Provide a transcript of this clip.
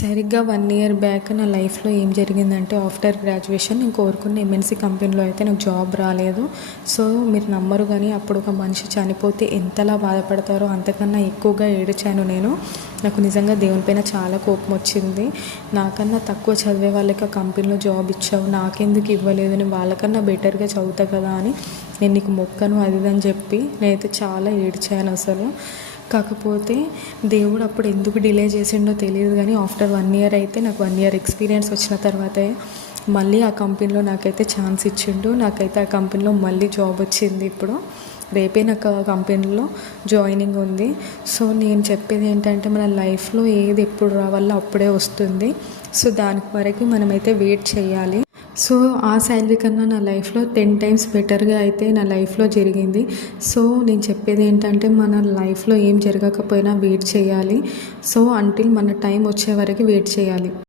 సరిగ్గా 1 year back నా లైఫ్‌లో ఏం జరిగిందంటే, ఆఫ్టర్ గ్రాడ్యుయేషన్ నేను కోరుకున్న ఎంఎన్‌సీ కంపెనీలో అయితే నాకు జాబ్ రాలేదు. సో, మీరు నమ్మరు గానీ అప్పుడు ఒక మనిషి చనిపోతే ఎంతలా బాధపడతారో అంతకన్నా ఎక్కువగా ఏడ్చాను నేను. నాకు నిజంగా దేవుని పైన చాలా కోపం వచ్చింది. నాకన్నా తక్కువ చదివే వాళ్ళకి ఆ కంపెనీలో జాబ్ ఇచ్చావు, నాకెందుకు ఇవ్వలేదు, నేను వాళ్ళకన్నా బెటర్‌గా చదువుతా కదా అని నేను నీకు మొక్కను అది ఇది అని చెప్పి నేనైతే చాలా ఏడ్చాను అసలు. కాకపోతే దేవుడు అప్పుడు ఎందుకు డిలే చేసిండో తెలియదు కానీ ఆఫ్టర్ 1 ఇయర్ అయితే నాకు 1 ఇయర్ ఎక్స్పీరియన్స్ వచ్చిన తర్వాతే మళ్ళీ ఆ కంపెనీలో నాకైతే ఛాన్స్ ఇచ్చిండు. నాకైతే ఆ కంపెనీలో మళ్ళీ జాబ్ వచ్చింది. ఇప్పుడు రేపే నాకు ఆ కంపెనీలో జాయినింగ్ ఉంది. సో నేను చెప్పేది ఏంటంటే, మన లైఫ్లో ఏది ఎప్పుడు రావాలో అప్పుడే వస్తుంది. సో దానికి వరకు మనమైతే వెయిట్ చేయాలి. సో ఆ శాలరీ కన్నా నా లైఫ్లో 10 టైమ్స్ బెటర్గా అయితే నా లైఫ్లో జరిగింది. సో నేను చెప్పేది ఏంటంటే, మన లైఫ్లో ఏం జరగకపోయినా వెయిట్ చేయాలి. సో అంటిల్ మన టైం వచ్చే వరకు వెయిట్ చేయాలి.